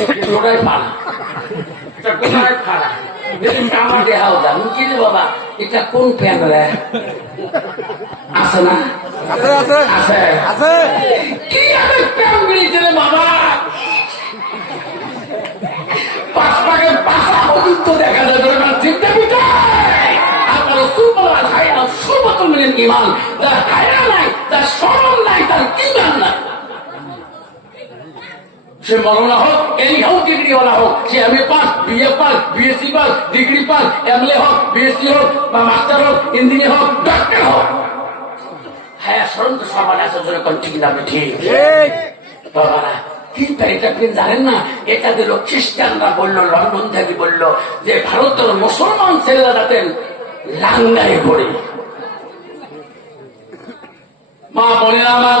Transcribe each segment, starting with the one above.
কোথায় ফাড়া আমার দেহাও যান কি রে বাবা এটা কোন বাবা পাঁচ পাকে পাশা পর্যন্ত দেখা যায় তোর কাছে চিন্তা পিটায় আপনার না? ইমান তার হায়রা নাই তার স্মরণ নাই তার ইমান নাই সে মরনা হোক এই হোক ডিগ্রি ওলা হোক সে M A pass BA pass BSc pass degree pass MLA হোক বিএসসি হোক বা মাস্টার হোক ইঞ্জিনিয়ার হোক ডক্টর হোক। হ্যাঁ স্মরণ তো সবার আছে জন্য কোন ঠিক না ঠিক। ঠিক। বাবারা কিন্তু এটা আপনি জানেন না এটা দিল খ্রিস্টানরা বলল লন্ডন থেকে বলল যে ভারতের মুসলমান ছেলেরা যাতে লাঙ্গারে পড়ে। মা বোনেরা আমার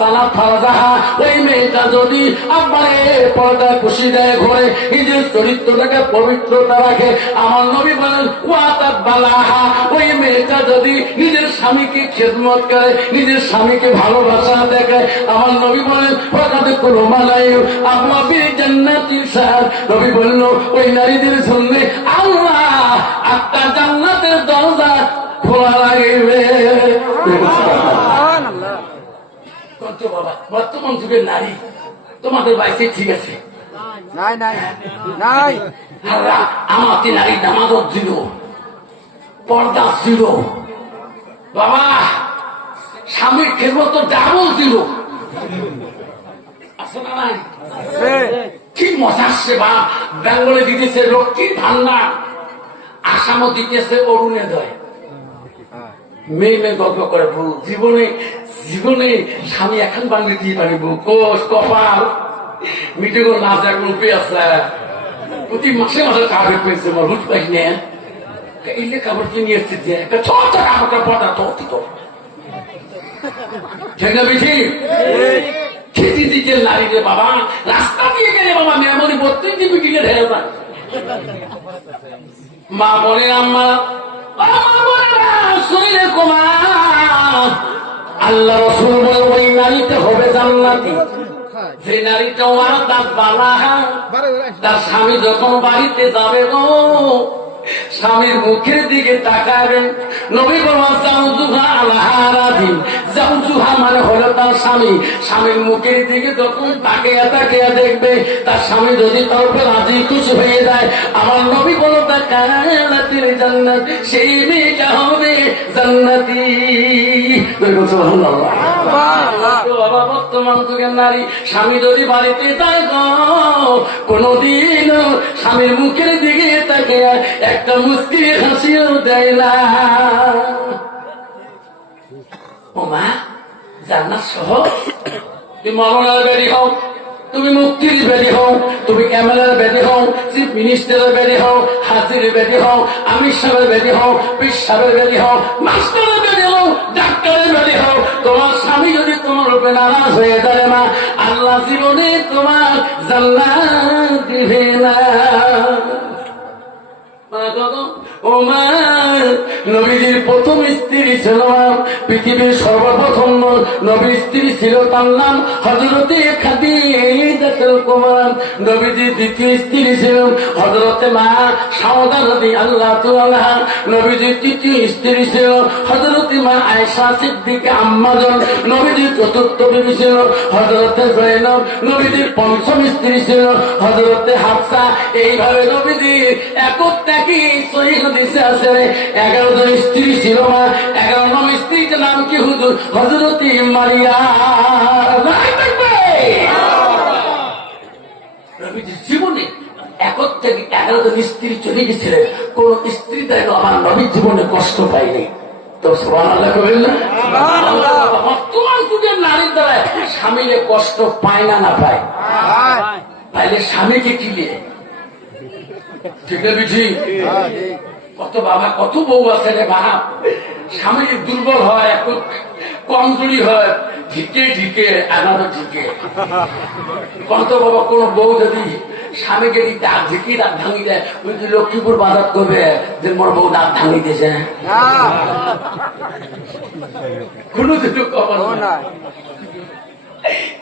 বউ ফারাজাহা ওই মেয়েটা যদি আব্বারে পর্দায় খুশি দেয় ঘরে, নিজের চরিত্রটাকে পবিত্রতা রাখে, আমার নবী বলেন ওয়াতাত বালাহা ওই মেয়েটা যদি নিজের স্বামীকে খেদমত করে, নিজের স্বামীকে ভালোবাসা দেখে, আমার নবী বলেন ওখানে কোনো মালাই আপনাকে জান্নাতি স্যার নবী বলল, ওই নারীদের জন্য আল্লাহ আটটা জান্নাতের দরজা খোলা লাগবে করতে বাবা বর্তমান যুগের নারী। তোমাদের বাইসে ঠিক আছে? নাই নাই নাই। নারী নামাজও পর্দা বাবা স্বামীর খেদমত ডাবল ছিল আছে না নাই? কি মজা সেবা বেঙ্গলে দিতেছে লক্ষ্মীর ভান্ডার আসামও দিতেছে অরুণে দয়। মেয়ে মেয়ে গল্প করে বউ। জীবনে জীবনে স্বামী এখন বাংলা দিয়ে পারি বউ কোষ, কপাল। মিটে গো নাচ এখন পেয়েছে প্রতি মাসে মাসে কাগজ পেয়েছে আমার হুট পাই নে? এলে কাপড় কিনে এসছে যে, একটা ছোট কাপড়টা পটা তো তো। ঠিক না বিঠি? খেতে দিতে নারী রে বাবা, রাস্তা দিয়ে গেলে বাবা বত্রিশ মা বলে আম্মা শরীরে আল্লাহ রসুল বলে ওই নারীটা হবে জান্নাতি। যে নারীটা আমার তার বালা তার স্বামী যখন বাড়িতে যাবে গো স্বামীর মুখের দিকে তাকাবেন নবী মানে হলো তার স্বামী। স্বামীর মুখের দিকে যখন তাকিয়া তাকিয়া দেখবে, তার স্বামী যদি তার উপর রাজি খুশি হয়ে যায়, আমার নবী বলো তা কানাতির জান্নাত, সেই মেয়েটা হবে জান্নাতি। সুবহানাল্লাহ সুবহানাল্লাহ। বাবা, বর্তমান যুগের নারী, স্বামী যদি বাড়িতে কোনদিন স্বামীর মুখের দিকে তাকে একটা হাসিও দেয় না। সহ, তুমি মরণের বেরি হও, তুমি মুক্তির বেরি হও, তুমি ক্যামেরার বেরি হও, চিফ মিনিস্টারের বেরি হও, হাজির বেরি হও, আমির সাহেবের বেরি হও, পীর সাহেবের বেরি হও, মাস্টারের বেরি হও, ডাক্তারের বেরি হও, তোমার উপরে নারাজ হয়ে যাবে মা। আল্লাহ জীবনে তোমার জাল্লা দিবে না। নবীজির প্রথম স্ত্রী ছিল পৃথিবীর সর্বপ্রথম নবীর স্ত্রী ছিল তার নাম হজরতে খাদিজাতুল কুমার। নবীজির দ্বিতীয় স্ত্রী ছিল হজরতে মা নদী আল্লাহ তুআলা। নবীজির তৃতীয় স্ত্রী ছিল হজরতে মা আয়েশা সিদ্দিকে আম্মাজন। নবীজির চতুর্থ বিবি ছিল হজরতে জৈনব নবীজির পঞ্চম স্ত্রী ছিল হজরতে হাফসা। এইভাবে নবীজির একত্যাকি সহি হদিসে আছে এগারো জন স্ত্রী ছিল মা এগারো জন স্ত্রীর নাম কি হুজুর? হজরতি মারিয়া। জীবনে একর থেকে এগারো জন স্ত্রী চলে গেছিলেন কোন স্ত্রী তাই আমার নবীর জীবনে কষ্ট পায়নি। তো না? বর্তমান যুগের নারীর দ্বারা স্বামীরে কষ্ট পায় না না পায়। তাইলে স্বামীকে কিলে ঠিক না বিঠি। কত বাবা কত বউ আছে রে বাপ স্বামী দুর্বল হয় একটু কমজোরি হয় ঢিকে ঢিকে এগারো ঢিকে। কত বাবা কোন বউ যদি স্বামীকে যদি ডাক ঢিকি ডাক ভাঙি দেয় ওই যে লক্ষ্মীপুর বাজার করবে যে মোর বউ ডাক ভাঙি দিয়েছে। কোনো দিন খবর। না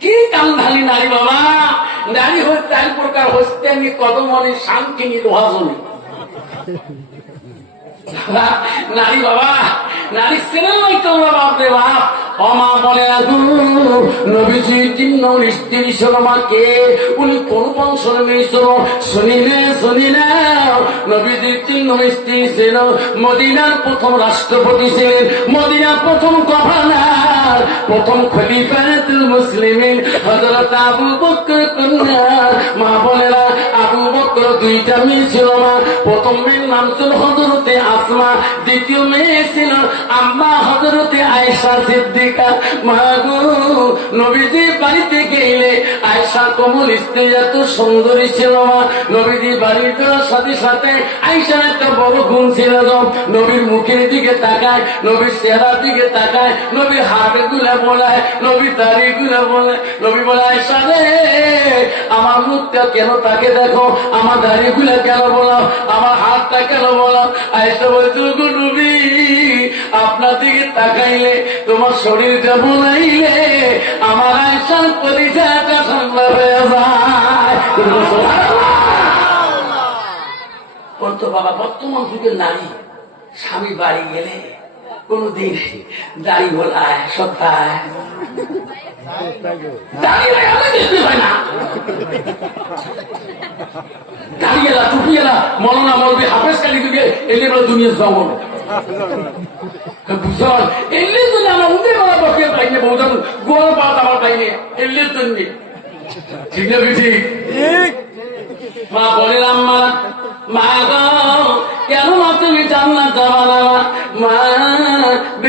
কি কামধানী নারী বাবা? নারী হচ্ছে চার প্রকার হচ্ছে আমি কদমনি শান্তিনি লোহাজনী নারী বাবা, নারী নয় তোমরা বাপরে বাপ। অমা বলে উনি কোন মদিনার প্রথম রাষ্ট্রপতি ছিলেন। মদিনার প্রথম গভর্নর, প্রথম খলিফাতুল মুসলিমিন, হযরত আবু বকর কন্যা। মা বকর দুইটা মেয়ে ছিল মা। প্রথম মেয়ের নাম ছিল হযরতে আসমা, দ্বিতীয় মেয়ে ছিল আম্মা হযরতে আয়েশা সিদ্দিকা। মা গো, নবীজি বাড়িতে গেলে আয়েশা কমল স্ত্রী এত সুন্দরী ছিল মা। নবীজি বাড়িতে সাথে সাথে আয়েশার একটা বড় গুণ ছিল নবীর মুখের দিকে তাকায়, নবীর চেহারার দিকে তাকায়, নবীর হাতগুলা বলায় নবীর দাড়ি গুলা বলে। নবী বলে, আয়েশা রে, আমার মুখটা কেন তাকে দেখো? আমার দাড়ি গুলা কেন আমার হাতটা কেন বলো আয়েশা বলছো গো নবী আপনার দিকে তাকাইলে তোমার শরীরটা বলাইলে আমার আয়েশার পরিচয়টা হয়ে যায়। বলতো বাবা বর্তমান যুগের নারী স্বামী বাড়ি গেলে কোনদিন দাড়ি বলায় সত্যায় দাড়ি না। দাড়ি এলা টুপি এলা মলনা মলবি হাফেজ কালি দিকে এলে বলে দুনিয়া জঙ্গল। বুঝল এলে তো না বলা বকে পাইনে গোল পাত আমার পাইনে এলে জন্য। ঠিক না ঠিক। মা বলে আম্মা মা গো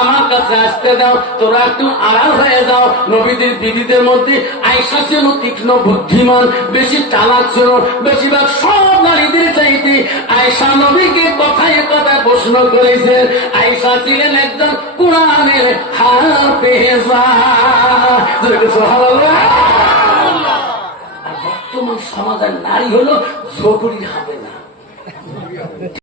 আমার কাছে আসতে দাও, তোরা একটু আড়াল হয়ে যাও। নবীদের বিবিদের মধ্যে আয়সা ছিল তীক্ষ্ণ বুদ্ধিমান, বেশি চালাক ছিল, বেশিরভাগ সব নারীদের চাইতে আয়সা নবীকে কথায় কথায় প্রশ্ন করেছেন আয়সা ছিলেন একজন কোরআনের হাফেজা। সুবহানাল্লাহ। বর্তমান সমাজের নারী হলো ঝগড়ি হবে না